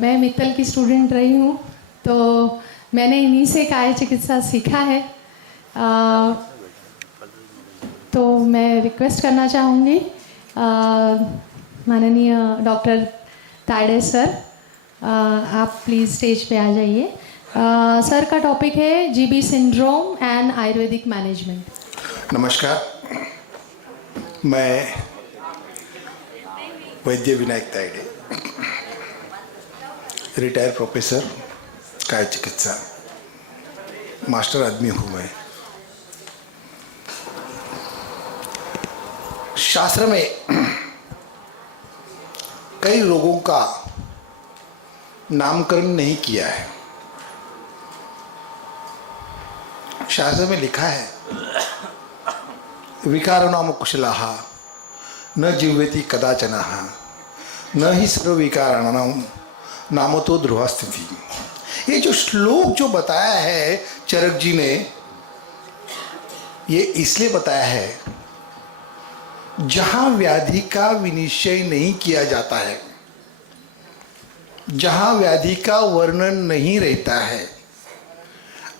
मैं मित्तल की स्टूडेंट रही हूँ, तो मैंने इन्हीं से काय चिकित्सा सीखा है। तो मैं रिक्वेस्ट करना चाहूँगी माननीय डॉक्टर तायडे सर, आप प्लीज़ स्टेज पे आ जाइए। सर का टॉपिक है GB syndrome and Ayurvedic management. नमस्कार, मैं वैद्य विनायक तायडे, रिटायर प्रोफेसर काय चिकित्सा, मास्टर आदमी हूँ मैं। शास्त्र में कई रोगों का नामकरण नहीं किया है। शास्त्र में लिखा है विकार नाम कुशलाः न जीवति कदाचनः न ही सर्वविकाराणां नामतो ध्रुवा स्थिति। ये जो श्लोक जो बताया है चरक जी ने, ये इसलिए बताया है जहां व्याधि का विनिश्चय नहीं किया जाता है, जहां व्याधि का वर्णन नहीं रहता है,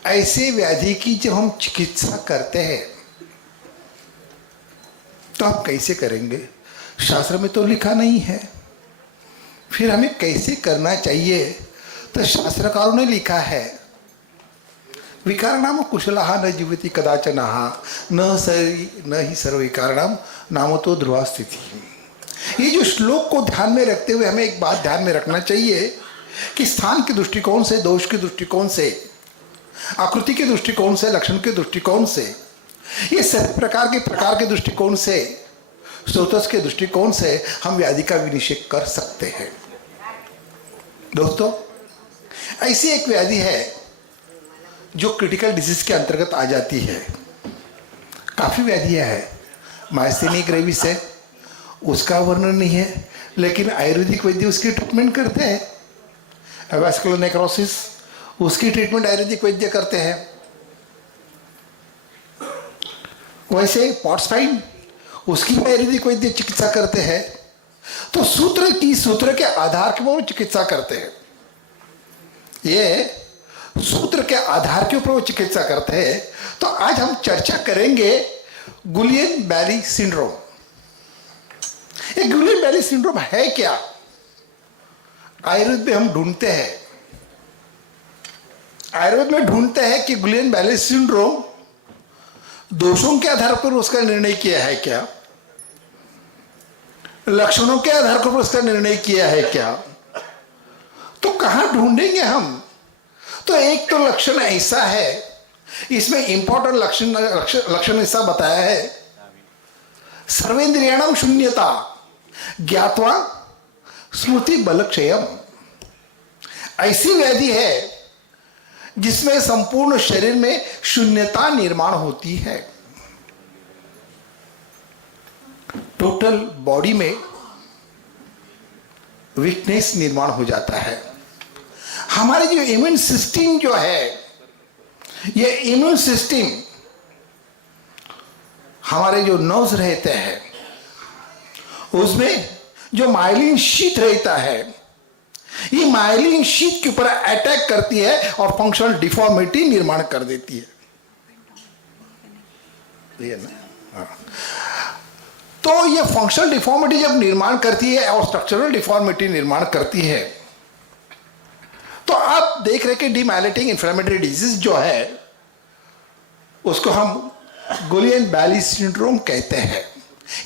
ऐसे व्याधि की जब हम चिकित्सा करते हैं तो आप कैसे करेंगे? शास्त्र में तो लिखा नहीं है, फिर हमें कैसे करना चाहिए? तो शास्त्रकारों ने लिखा है विकारणाम कुशलाः न जीवति कदाचनः न ही सर्वविकाराणां नामतो ध्रुवा स्थिति। ये जो श्लोक को ध्यान में रखते हुए हमें एक बात ध्यान में रखना चाहिए कि स्थान के दृष्टिकोण से, दोष के दृष्टिकोण से, आकृति के दृष्टिकोण से, लक्षण के दृष्टिकोण से, ये सभी प्रकार के दृष्टिकोण से, स्रोतस के दृष्टिकोण से हम व्याधि का विनिश्चय कर सकते हैं। दोस्तों, ऐसी एक व्याधि है जो क्रिटिकल डिजीज के अंतर्गत आ जाती है। काफ़ी व्याधियाँ है, माइस्थेनिया ग्रेविस है, उसका वर्णन नहीं है, लेकिन आयुर्वेदिक वैद्य उसकी ट्रीटमेंट करते हैं। वैस्कुलर नेक्रोसिस, उसकी ट्रीटमेंट आयुर्वेदिक वैद्य करते हैं। वैसे पॉट्सपाइन, उसकी भी आयुर्वेदिक वैद्य चिकित्सा करते हैं। तो सूत्र के आधार के ऊपर चिकित्सा करते हैं। ये सूत्र के आधार के ऊपर वो चिकित्सा करते हैं। तो आज हम चर्चा करेंगे गुलियन-बैली सिंड्रोम। ये गुलियन-बैली सिंड्रोम है क्या? आयुर्वेद में हम ढूंढते हैं, आयुर्वेद में ढूंढते हैं कि गुलियन-बैली सिंड्रोम दोषों के आधार पर उसका निर्णय किया है क्या, लक्षणों के आधार पर उसका निर्णय किया है क्या? तो कहां ढूंढेंगे हम? तो एक तो लक्षण ऐसा है, इसमें इंपॉर्टेंट लक्षण ऐसा बताया है, सर्वेंद्रियाणाम शून्यता ज्ञात्वा स्मृति बलक्षयम। ऐसी व्याधि है जिसमें संपूर्ण शरीर में शून्यता निर्माण होती है। टोटल बॉडी में वीकनेस निर्माण हो जाता है। हमारे जो इम्यून सिस्टम जो है, ये इम्यून सिस्टम हमारे जो नर्व्स रहते हैं उसमें जो माइलिन शीथ रहता है, ये माइलिन शीथ के ऊपर अटैक करती है और फंक्शनल डिफॉर्मिटी निर्माण कर देती है। ये ना, तो ये फंक्शनल डिफॉर्मिटी जब निर्माण करती है और स्ट्रक्चरल डिफॉर्मिटी निर्माण करती है, तो आप देख रहे कि डीमाइलेटिंग इन्फ्लेमेटरी डिजीज जो है उसको हम गुलियन-बैली सिंड्रोम कहते हैं।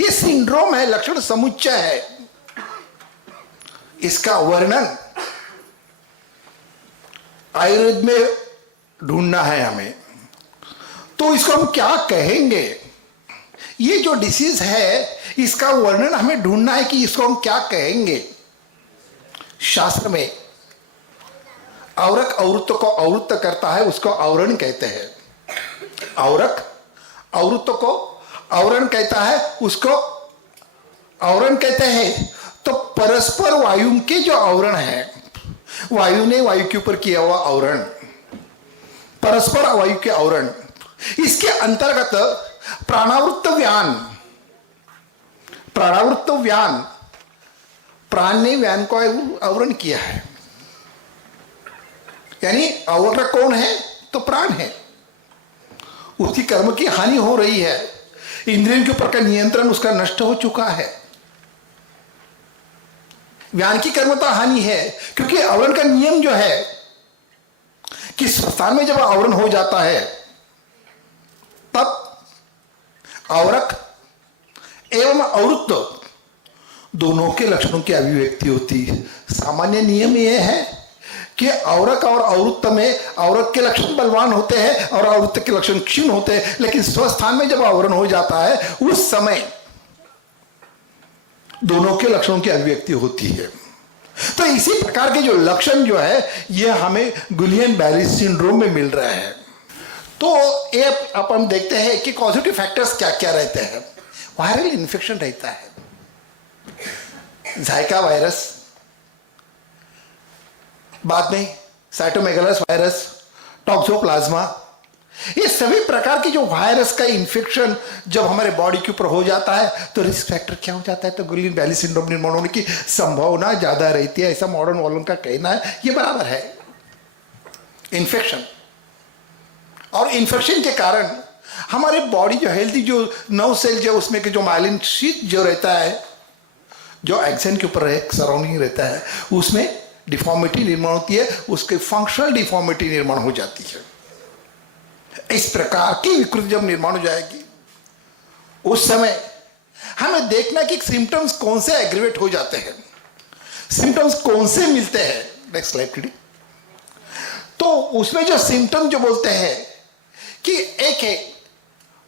ये सिंड्रोम है, लक्षण समुच्चय है। इसका वर्णन आयुर्वेद में ढूंढना है हमें। तो इसको हम क्या कहेंगे? ये जो डिसीज है इसका वर्णन हमें ढूंढना है कि इसको हम क्या कहेंगे। शास्त्र में औरक औरुत्व को आवृत्त करता है, उसको आवरण कहते हैं। औरक औरुत्व को आवरण कहता है, उसको आवरण कहते हैं। तो परस्पर वायु के जो आवरण है, वायु ने वायु के ऊपर किया हुआ आवरण, परस्पर वायु के आवरण, इसके अंतर्गत प्राणावृत्त व्यान, प्राण ने व्यान को आवरण किया है। यानी अवक्रक कौन है? तो प्राण है। उसकी कर्म की हानि हो रही है, इंद्रियों के ऊपर का नियंत्रण उसका नष्ट हो चुका है। व्यान की कर्मता हानि है, क्योंकि आवरण का नियम जो है कि स्थान में जब आवरण हो जाता है तब आवरक एवं अवृत्त दोनों के लक्षणों की अभिव्यक्ति होती है। सामान्य नियम यह है कि आवरक और अवृत्त में आवरक के लक्षण बलवान होते हैं और अवृत्त के लक्षण क्षीण होते हैं, लेकिन स्वस्थान में जब आवरण हो जाता है उस समय दोनों के लक्षणों की अभिव्यक्ति होती है। तो इसी प्रकार के जो लक्षण जो है यह हमें गुलियन-बैरी सिंड्रोम में मिल रहा है। तो ये अपन देखते हैं कि कॉजेटिव फैक्टर्स क्या क्या रहते हैं। वायरल इन्फेक्शन रहता है, जाइका वायरस, बाद में साइटोमेगालस वायरस, टॉक्सोप्लाज्मा, ये सभी प्रकार की जो वायरस का इन्फेक्शन जब हमारे बॉडी के ऊपर हो जाता है तो रिस्क फैक्टर क्या हो जाता है? तो गुलियन-बैरी सिंड्रोम निर्माण होने की संभावना ज्यादा रहती है, ऐसा मॉडर्न वालों का कहना है। ये बराबर है। इन्फेक्शन और इन्फेक्शन के कारण हमारे बॉडी जो हेल्थी जो नर्व सेल जो उसमें के जो माइलिन शीट जो रहता है, जो एक्सन के ऊपर सराउंडिंग रहता है, उसमें डिफॉर्मिटी निर्माण होती है, उसके फंक्शनल डिफॉर्मिटी निर्माण हो जाती है। इस प्रकार की विकृति जब निर्माण हो जाएगी उस समय हमें देखना कि सिम्टम्स कौन से एग्रीवेट हो जाते हैं, सिम्टम्स कौन से मिलते हैं। Next slide please. तो उसमें जो सिम्टम जो बोलते हैं कि एक है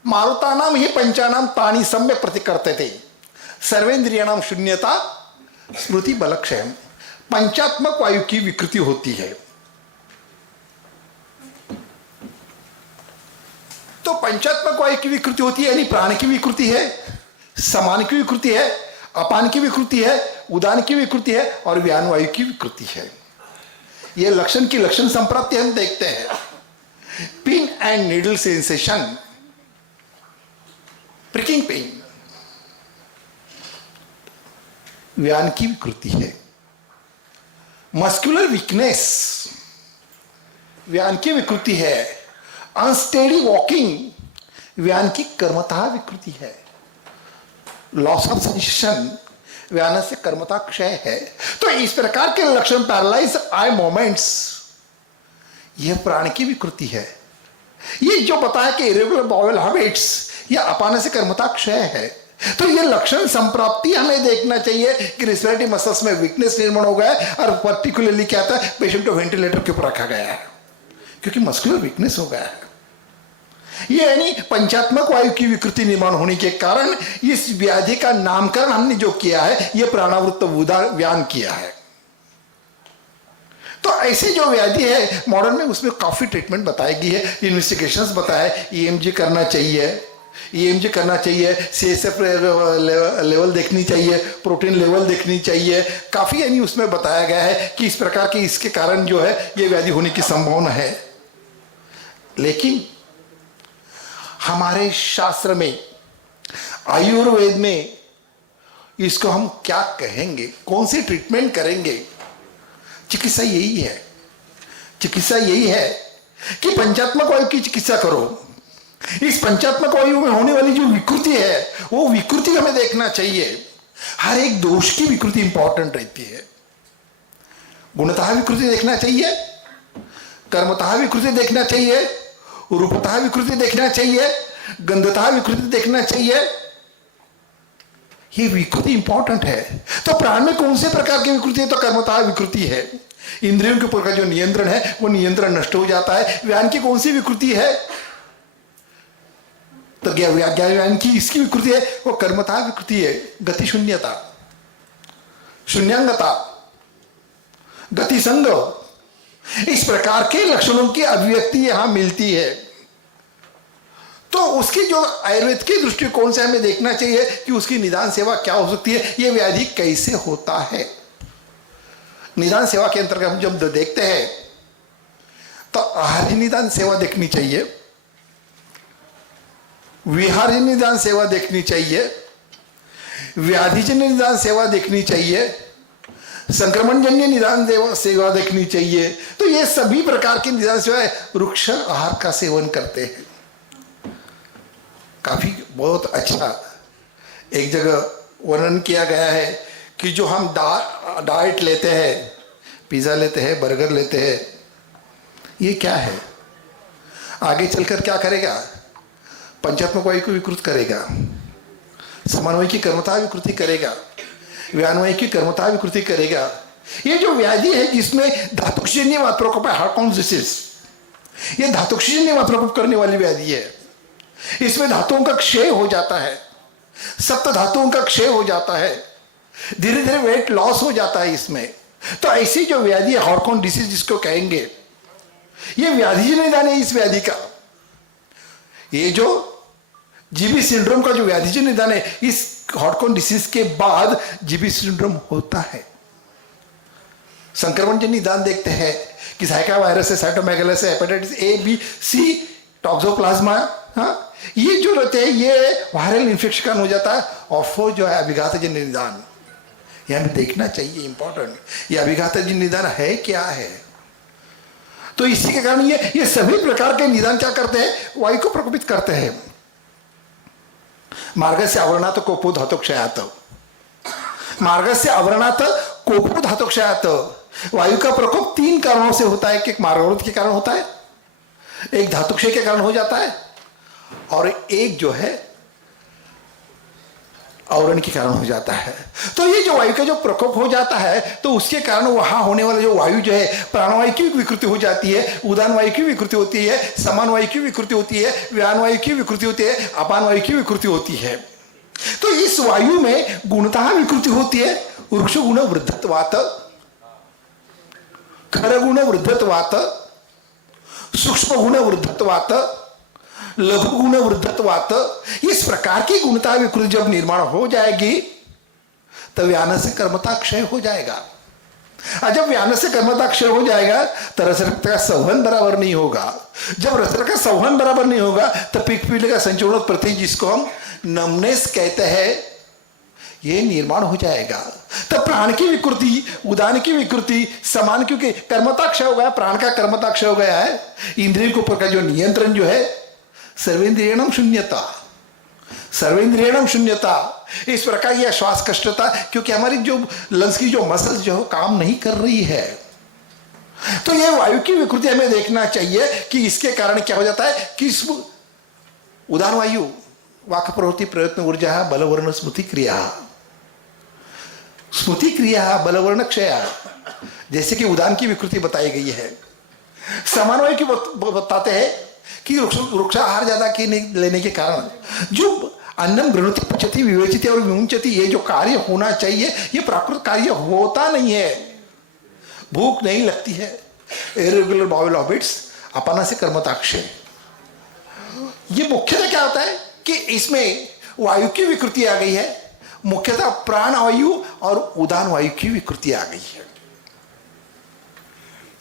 मारुतानाम ही पंचानाम तानी सम्यक प्रतिकर्ते थे, सर्वेंद्रियाणाम शून्यता स्मृति बलक्षयम, पंचात्मक वायु की विकृति होती है। तो पंचात्मक वायु की विकृति होती है, यानी प्राण की विकृति है, समान की विकृति है, अपान की विकृति है, उदान की विकृति है और व्यान वायु की विकृति है। यह लक्षण की लक्षण संप्राप्ति हम देखते हैं। Pin and needle sensation, pricking pain, व्यान की विकृति है। मस्कुलर वीकनेस व्यान की विकृति है। अनस्टेडी वॉकिंग व्यान की कर्मतः विकृति है। लॉस ऑफ सेंसेशन व्यान से कर्मतः क्षय है। तो इस प्रकार के लक्षण, पैरालाइज आई मोमेंट्स, यह प्राण की विकृति है। ये जो बताया कि इरेगुलर बाउल हैबिट्स, यह अपान से कर्मतः क्षय है। तो ये लक्षण संप्राप्ति हमें देखना चाहिए कि रेस्पिरेटरी मसल्स में वीकनेस निर्माण हो गया है और पर्टिकुलरली क्या था, पेशेंट को वेंटिलेटर के ऊपर रखा गया है क्योंकि मस्कुलर वीकनेस हो गया है। ये यानी पंचात्मक वायु की विकृति निर्माण होने के कारण इस व्याधि का नामकरण हमने जो किया है यह प्राणावृत्त व्यान किया है। तो ऐसे जो व्याधि है मॉडर्न में उसमें काफी ट्रीटमेंट बताई गई है, इन्वेस्टिगेशंस बताया, ईएमजी करना चाहिए, ईएमजी करना चाहिए, सीएसएफ लेवल देखनी चाहिए, प्रोटीन लेवल देखनी चाहिए, काफी यानी उसमें बताया गया है कि इस प्रकार के इसके कारण जो है ये व्याधि होने की संभावना है। लेकिन हमारे शास्त्र में, आयुर्वेद में इसको हम क्या कहेंगे, कौन सी ट्रीटमेंट करेंगे? चिकित्सा यही है, चिकित्सा यही है कि पंचात्मक वायु की चिकित्सा करो। इस पंचात्मक वायु में होने वाली जो विकृति है वो विकृति हमें देखना चाहिए। हर एक दोष की विकृति इंपॉर्टेंट रहती है। गुणतः विकृति देखना चाहिए, कर्मतः विकृति देखना चाहिए, रूपतः विकृति देखना चाहिए, गंधतः विकृति देखना चाहिए। ये विकृति इंपॉर्टेंट है। तो प्राण में कौन से प्रकार की विकृति है? तो कर्मतः विकृति है। इंद्रियों के ऊपर का जो नियंत्रण है वो नियंत्रण नष्ट हो जाता है। व्यान की कौन सी विकृति है? तो ज्ञान की इसकी विकृति है वो कर्मतः विकृति है। गति शून्यता, शून्यांगता, गति संग, इस प्रकार के लक्षणों की अभिव्यक्ति यहां मिलती है। तो उसकी जो आयुर्वेद के दृष्टिकोण से हमें देखना चाहिए कि उसकी निदान सेवा क्या हो सकती है, यह व्याधि कैसे होता है। निदान सेवा के अंतर्गत हम जब देखते हैं तो आहार्य निदान सेवा देखनी चाहिए, विहार्य निदान सेवा देखनी चाहिए, व्याधिजन्य निदान सेवा देखनी चाहिए, संक्रमणजन्य निदान सेवा देखनी चाहिए। तो ये सभी प्रकार की निदान सेवाएं वृक्ष आहार का सेवन करते हैं। काफी बहुत अच्छा एक जगह वर्णन किया गया है कि जो हम डाइट लेते हैं, पिज्जा लेते हैं, बर्गर लेते हैं, ये क्या है, आगे चलकर क्या करेगा, पंचात्मक वायु को विकृत करेगा, समानवायु की कर्मता विकृति करेगा, व्यानवायु की कर्मता विकृति करेगा। ये जो व्याधि है जिसमें धातुक्षजन्य प्रकोप है, हार्टकॉन्स डिसीज, ये धातुक्षजन्य प्रकोप करने वाली व्याधि है। इसमें धातुओं का क्षय हो जाता है, सप्त धातुओं का क्षय हो जाता है, धीरे धीरे वेट लॉस हो जाता है इसमें। तो ऐसी जो व्याधि है हार्टकॉन्स डिसीज जिसको कहेंगे, ये व्याधि निदान है इस व्याधि का। ये जो जीबी सिंड्रोम का जो व्याधि निदान है, इस हार्टकॉन्स डिसीज के बाद जीबी सिंड्रोम होता है। संक्रमण जन्य निदान देखते हैं कि ज़ाइका वायरस है, साइटोमेगालस है, hepatitis A B C, toxoplasma, हाँ, ये जो रहते हैं ये वायरल इन्फेक्शन का हो जाता है। और फिर जो है अभिघात जन्य निदान, ये हमें देखना चाहिए, इंपॉर्टेंट, ये अभिघात जन्य निदान है क्या है। तो इसी के कारण ये सभी प्रकार के निदान क्या करते हैं, वायु को प्रकोपित करते हैं। मार्गस्य आवरणात् कोपो धातुक्षयात्, मार्गस्य आवरणात् कोपो धातुक्षयात्। वायु का प्रकोप 3 कारणों से होता है। एक मार्गवृत के कारण होता है, एक धातुक्षय के कारण हो जाता है, और एक जो है आवरण के कारण हो जाता है। तो ये जो वायु का जो प्रकोप हो जाता है, तो उसके कारण वहां होने वाला जो वायु जो है, प्राणवायु की विकृति हो जाती है, उदान वायु की विकृति होती है, समान वायु की विकृति होती है, व्यान वायु की विकृति होती है, अपान वायु की विकृति होती है। तो इस वायु में गुणतः विकृति होती है। वृक्ष गुण वृद्धत्वात्, खर गुण वृद्धत्वात्, सूक्ष्म गुण वृद्धत्वात्, लघु गुण वृद्धत्वात्। इस प्रकार की गुणता विकृति जब निर्माण हो जाएगी तब व्यान से कर्मता क्षय हो जाएगा। और जब व्यान से कर्मता क्षय हो जाएगा तो रसरक्त का संवहन बराबर नहीं होगा। जब रसरक्त का संवहन बराबर नहीं होगा तो पित्त का संचरण प्रति, जिसको हम नमनेस कहते हैं, ये निर्माण हो जाएगा। तो प्राण की विकृति, उदान की विकृति, समान, क्योंकि कर्मता क्षय हो गया, प्राण का कर्मता क्षय हो गया है। इंद्रिय के ऊपर का जो नियंत्रण जो है, सर्वेंद्रियणम शून्यता, सर्वेंद्रियणम शून्यता, इस प्रकार यह श्वास कष्टता, क्योंकि हमारी जो लंग्स की जो मसल्स जो काम नहीं कर रही है। तो यह वायु की विकृति हमें देखना चाहिए कि इसके कारण क्या हो जाता है कि उदान वायु वाक प्रवृत्ति प्रयत्न ऊर्जा बलवर्ण स्मृति क्रिया, स्मृति क्रिया बलवर्ण क्षया, जैसे कि उदान की विकृति बताई गई है। समान वायु की बताते हैं कि वृक्षाहार ज्यादा के लेने के कारण जो अन्नम गृणुति पचति विवेचित और विमुंचति, ये जो कार्य होना चाहिए ये प्राकृतिक कार्य होता नहीं है। भूख नहीं लगती है, इरेगुलर बाउल हैबिट्स, अपना से कर्मताक्षय। ये मुख्यतः क्या होता है कि इसमें वायु की विकृति आ गई है, मुख्यतः प्राण वायु और उदान वायु की विकृति आ गई है।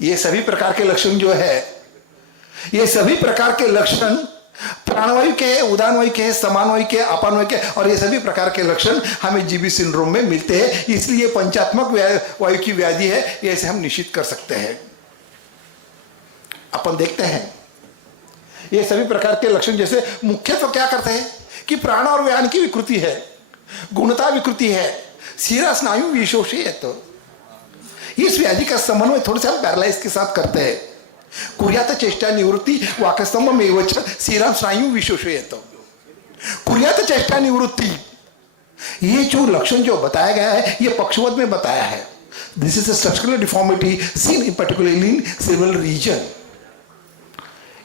ये सभी प्रकार के लक्षण जो है, ये सभी प्रकार के लक्षण प्राणवायु के, उदान वायु के, समान वायु के, अपान वायु के, और ये सभी प्रकार के लक्षण हमें जीबी सिंड्रोम में मिलते हैं। इसलिए पंचात्मक वायु की व्याधि है, ऐसे हम निश्चित कर सकते हैं। अपन देखते हैं ये सभी प्रकार के लक्षण, जैसे मुख्य तो क्या करते हैं कि प्राण और व्यान की विकृति है, गुणता विकृति है, शिरा स्नायु विशोषित। तो इस व्याधि का समन्वय थोड़ा सा हम पैरालाइज के साथ करते हैं। कुर्यात चेष्टा निवृत्ति वाकस्तंभम एवच शिरा स्नायु विशोषित। कुर्यात चेष्टा निवृत्ति, ये जो लक्षण जो बताया गया है ये पक्षवत में बताया है। This is a structural deformity seen in particularly in cerebral region.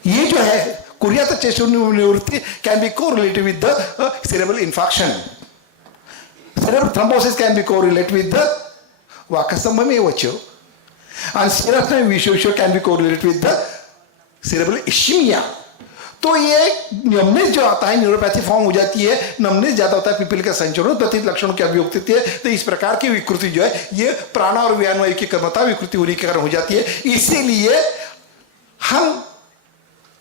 ये जो है कुर्यात चेष्टा निवृत्ति can be correlated with the cerebral infection. Cerebral thrombosis can be correlated with the वाकस्तंभम एवच, and cerebral visual can be correlated with the cerebral ischemia। तो ये नमनेस जो आता है, न्यूरोपैथी फॉर्म हो जाती है, नमनेस ज्यादा होता है, पिपल का संचरण प्रतीत लक्षणों की अभिव्यक्ति है। तो इस प्रकार की विकृति जो है ये प्राण और व्यान वायु की कर्मता विकृति होने के कारण हो जाती है। इसीलिए हम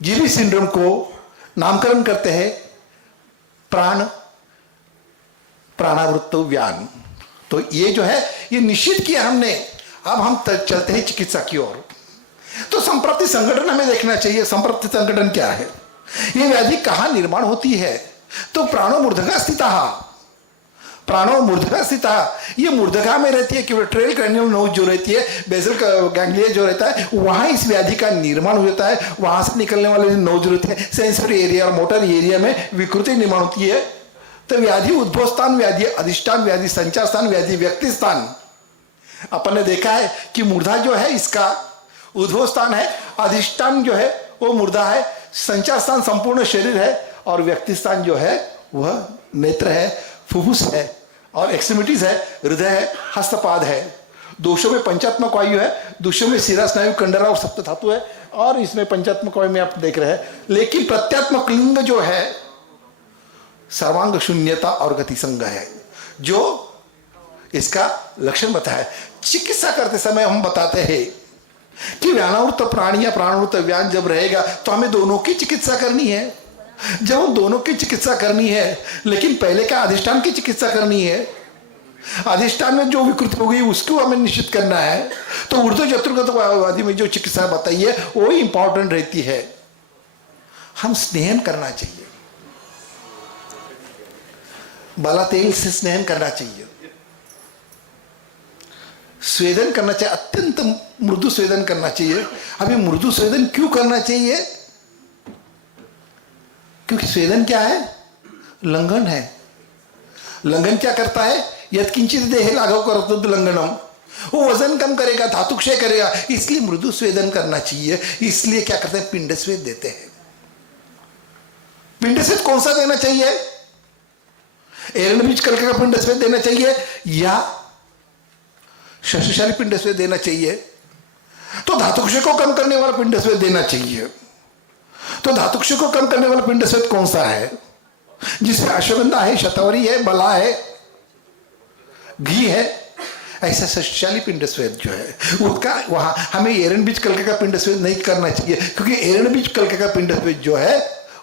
जीबी सिंड्रोम को नामकरण करते हैं प्राण, प्राणावृत्त व्यान, तो ये जो है ये निश्चित किया हमने। अब हम चलते हैं चिकित्सा की ओर। तो संप्रति संगठन हमें देखना चाहिए। संप्रति संगठन क्या है? ये व्याधि कहाँ निर्माण होती है? तो प्राणो मूर्धगा स्थिता, प्राणो मूर्धगा स्थिता, ये मूर्धगा में रहती है। क्यूरेट्रल क्रैनियल नोज जो रहती है, बेसल गैंग्लिया जो रहता है, वहां इस व्याधि का निर्माण हो जाता है। वहां से निकलने वाले नोज रहते हैं सेंसरी एरिया और मोटर एरिया में विकृति निर्माण होती है। तो व्याधि उद्भव स्थान व्याधि, अधिष्ठान व्याधि, संचार स्थान व्याधि, व्यक्ति स्थान। अपन ने देखा है कि मूर्धा जो है इसका उद्भव स्थान है, अधिष्ठान जो है वो मूर्धा है, संचार स्थान संपूर्ण शरीर है, और व्यक्ति स्थान जो है वह नेत्र है, फुफ्फुस है और एक्सट्रीमिटीज है, हृदय है, हस्तपाद है। दोषों में पंचात्मक वायु है, दोषों में शिरा स्नायु कंडरा और सप्त धातु है, और इसमें पंचात्मक वायु में आप देख रहे हैं। लेकिन प्रत्यात्मक लिंग जो है सर्वांग शून्यता और गति संग है, जो इसका लक्षण बताया। चिकित्सा करते समय हम बताते हैं कि व्यानावृत प्राणी या प्राणावृत व्यान जब रहेगा तो हमें दोनों की चिकित्सा करनी है। जब हम दोनों की चिकित्सा करनी है, लेकिन पहले का अधिष्ठान की चिकित्सा करनी है, अधिष्ठान में जो विकृति हो गई उसको हमें निश्चित करना है। तो ऊर्ध्व चतुर्गतवादी में जो चिकित्सा बताई है वो ही इंपॉर्टेंट रहती है। हम स्नेहन करना चाहिए, बाला तेल से स्नेहन करना चाहिए, स्वेदन करना चाहिए, अत्यंत मृदु स्वेदन करना चाहिए। अभी मृदु स्वेदन क्यों करना चाहिए? क्योंकि स्वेदन क्या है? लंघन है। लंघन क्या करता है? यत्किंचित देह लाघव करोतु लंघनम, वो वजन कम करेगा, धातुक्षय करेगा, इसलिए मृदु स्वेदन करना चाहिए। इसलिए क्या करते हैं? पिंड स्वेद देते हैं। पिंड स्वेद कौन सा देना चाहिए? एरण बीज कलके का पिंड स्वेद देना चाहिए या शस्त्रशाली पिंड स्वेद देना चाहिए? तो धातुक्षय को कम करने वाला पिंड स्वेद देना चाहिए। तो धातुक्षय को कम करने वाला पिंड स्वेद कौन सा है? जिसमें अश्वगंधा है, शतावरी है, बला है, घी है, ऐसा शस्त्रशाली पिंड स्वेद जो है उसका वहां हमें एरण बीज कलके का पिंड स्वेद नहीं करना चाहिए। क्योंकि एरण बीज कलके का पिंड स्वेद जो है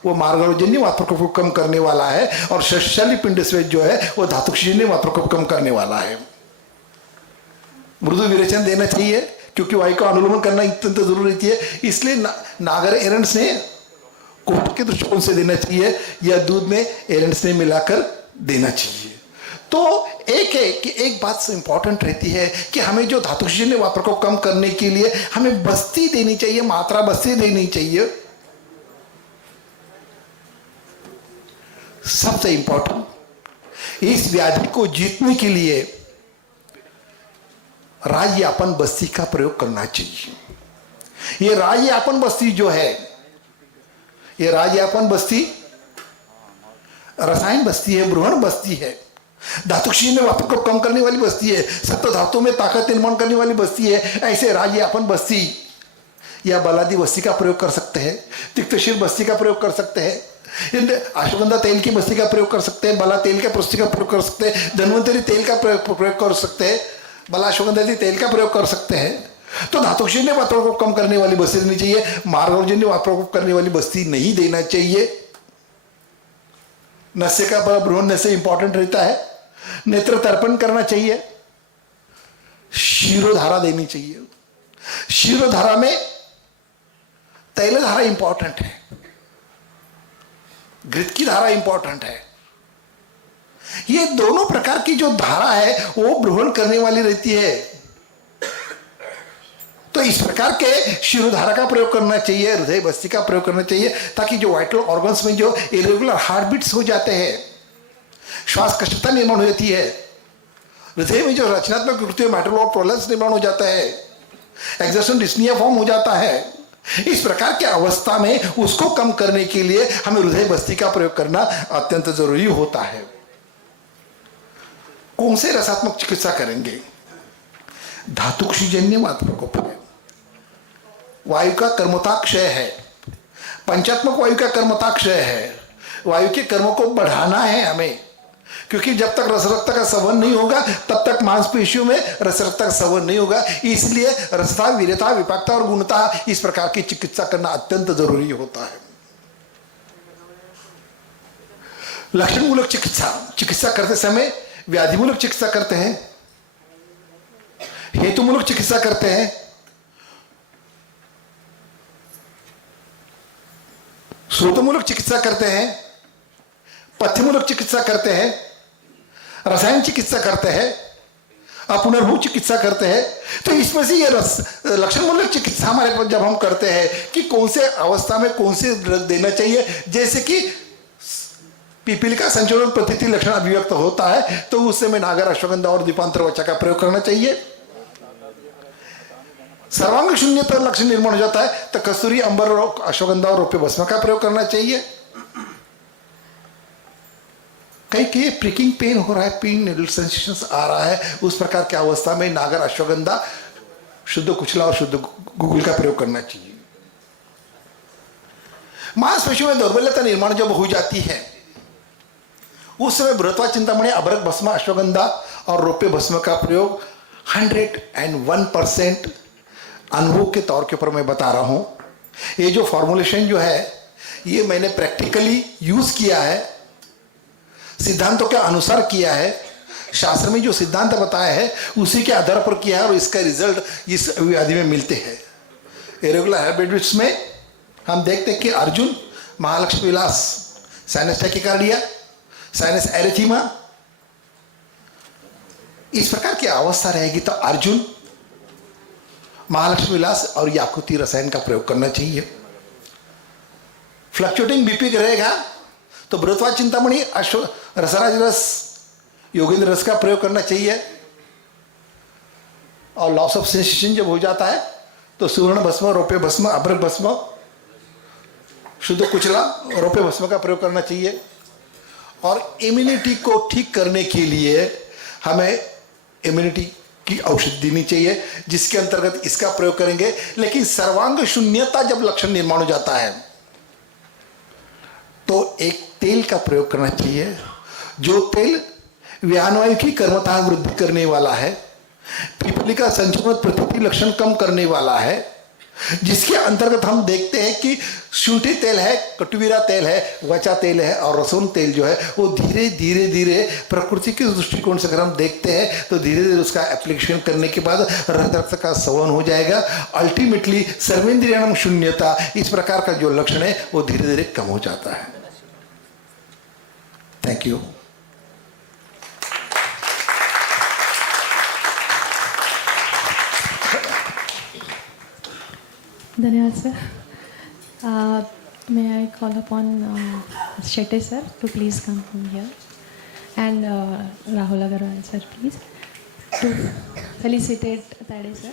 वो मार्गजन्य मात्रा को कम करने वाला है, और शस्त्रशाली पिंड स्वेद जो है वो धातुक्षय मात्रा को कम करने वाला है। मृदु विरेचन देना चाहिए क्योंकि वायु का अनुलोमन करना अत्यंत जरूरी है। इसलिए नागर एरण से कोट के दृष्टिकोण से देना चाहिए या दूध में एरण से मिलाकर देना चाहिए। तो एक है कि एक बात इंपॉर्टेंट रहती है कि हमें जो धातुक्षय मात्रा को कम करने के लिए हमें बस्ती देनी चाहिए, मात्रा बस्ती देनी चाहिए। सबसे इंपॉर्टेंट, इस व्याधि को जीतने के लिए राज्यापन बस्ती का प्रयोग करना चाहिए। ये राज्यापन बस्ती जो है, ये राज्यापन बस्ती रसायन बस्ती है, ब्रूहण बस्ती है, धातुक्षय मात्रा को कम करने वाली बस्ती है, सप्त धातु में ताकत निर्माण करने वाली बस्ती है। ऐसे राज्यापन बस्ती या बलादी बस्ती का प्रयोग कर सकते हैं, तिक्तशील बस्ती का प्रयोग कर सकते हैं, अश्वगंधा तेल की बस्ती का प्रयोग कर सकते हैं, बला तेल का बस्ती का प्रयोग कर सकते हैं, धन्वंतरी तेल का प्रयोग कर सकते हैं, बला अश्वगंधा तेल का प्रयोग कर सकते हैं। तो धातुक्षय मात्रा को कम करने वाली बस्ती देनी चाहिए, मार्गजन्य मात्रा को करने वाली बस्ती नहीं देना चाहिए। नस्य का ब्रूहण नस्य इंपॉर्टेंट रहता है। नेत्र तर्पण करना चाहिए, शिरोधारा देनी चाहिए। शिरोधारा में तैलधारा इंपॉर्टेंट है, घृत की धारा इंपॉर्टेंट है। ये दोनों प्रकार की जो धारा है वो ब्रूहण करने वाली रहती है। तो इस प्रकार के शिरोधारा का प्रयोग करना चाहिए, हृदय बस्ती का प्रयोग करना चाहिए, ताकि जो वाइटल ऑर्गन्स में जो इरेगुलर हार्ट बीट्स हो जाते हैं, श्वास कष्टता निर्माण हो जाती है, हृदय में जो रचनात्मक विकृति माइट्रल और प्रोलप्स निर्माण हो जाता है, एक्सर्शन डिस्निया फॉर्म हो जाता है, इस प्रकार की अवस्था में उसको कम करने के लिए हमें हृदय बस्ती का प्रयोग करना अत्यंत जरूरी होता है। कौन से रसात्मक चिकित्सा करेंगे? धातुक्षयजन्य मात्रा को प्रयोग, वायु का कर्मताक्षय है, पंचात्मक वायु का कर्मताक्षय है, वायु के कर्मों को बढ़ाना है हमें। क्योंकि जब तक रसरक्त का संवहन नहीं होगा तब तक मांसपेशियों में रसरक्त का संवहन नहीं होगा। इसलिए रसता, वीरता, विपाकता और गुणता, इस प्रकार की चिकित्सा करना अत्यंत जरूरी होता है। लक्षण मूलक चिकित्सा करते समय व्याधि मूलक चिकित्सा करते हैं, हेतुमूलक चिकित्सा करते हैं, स्रोतमूलक चिकित्सा करते हैं, पथ्यमूलक चिकित्सा करते हैं, रसायन चिकित्सा करते हैं, पुनर्भू चिकित्सा करते हैं। तो इसमें से ये लक्षण मूलक चिकित्सा हमारे पास जब हम करते हैं कि कौन से अवस्था में कौन से ड्रग देना चाहिए, जैसे कि पीपीलिका संचरण प्रतिथि लक्षण अभिव्यक्त होता है तो उस समय नागर, अश्वगंधा और दीपांतर वचा का प्रयोग करना चाहिए। सर्वांग शून्यता लक्षण निर्माण हो जाता है तो कस्तूरी, अंबर, अश्वगंधा और रौप्य भस्म का प्रयोग करना चाहिए। कई प्रिकिंग पेन हो रहा है, पेन निडल सेंसेशंस आ रहा है, उस प्रकार की अवस्था में नागर, अश्वगंधा, शुद्ध कुचला और शुद्ध गुगुल का प्रयोग करना चाहिए। मांसपेशियों में दौर्बल्यता निर्माण जब हो जाती है उस समय बृहत्वा चिंतामणि, अभ्रक भस्म, अश्वगंधा और रौप्य भस्म का प्रयोग 101% अनुभव के तौर के ऊपर मैं बता रहा हूं। ये जो फॉर्मुलेशन जो है ये मैंने प्रैक्टिकली यूज किया है, सिद्धांतों के अनुसार किया है, शास्त्र में जो सिद्धांत बताया है उसी के आधार पर किया है और इसका रिजल्ट इस व्याधि में मिलते हैं। इरेगुलर हैबिट्स में हम देखते हैं कि अर्जुन, महालक्ष्मी विलास, साइनस टैकिकार्डिया, साइनस एरिथीमा, इस प्रकार की अवस्था रहेगी तो अर्जुन, महालक्ष्मी विलास और याकुती रसायन का प्रयोग करना चाहिए। फ्लक्चुएटिंग बीपी रहेगा तो बृहत्वा चिंतामणि, रसराज रस, योगेंद्र रस का प्रयोग करना चाहिए। और लॉस ऑफ सेंसेशन जब हो जाता है तो सुवर्ण भस्म, रौप्य भस्म, अभ्रक भस्म, शुद्ध कुचला, रौप्य भस्म का प्रयोग करना चाहिए। और इम्यूनिटी को ठीक करने के लिए हमें इम्यूनिटी की औषधि देनी चाहिए जिसके अंतर्गत इसका प्रयोग करेंगे। लेकिन सर्वांग शून्यता जब लक्षण निर्माण हो जाता है तो एक तेल का प्रयोग करना चाहिए, जो तेल व्यानवायु की कर्मता वृद्धि करने वाला है, पीपलिका संचरण प्रतिथि लक्षण कम करने वाला है, जिसके अंतर्गत हम देखते हैं कि शुंठी तेल है, कटुवीरा तेल है, वचा तेल है और रसोन तेल जो है वो धीरे धीरे धीरे प्रकृति के दृष्टिकोण से अगर हम देखते हैं तो धीरे धीरे उसका एप्लीकेशन करने के बाद रक्त का संवहन हो जाएगा। अल्टीमेटली सर्वेंद्रियाणम शून्यता, इस प्रकार का जो लक्षण है वो धीरे धीरे कम हो जाता है। Thank you. धन्यवाद sir. May I call upon Shetty sir to please come from here, and Rahul Agarwal sir please to felicitate Tade sir.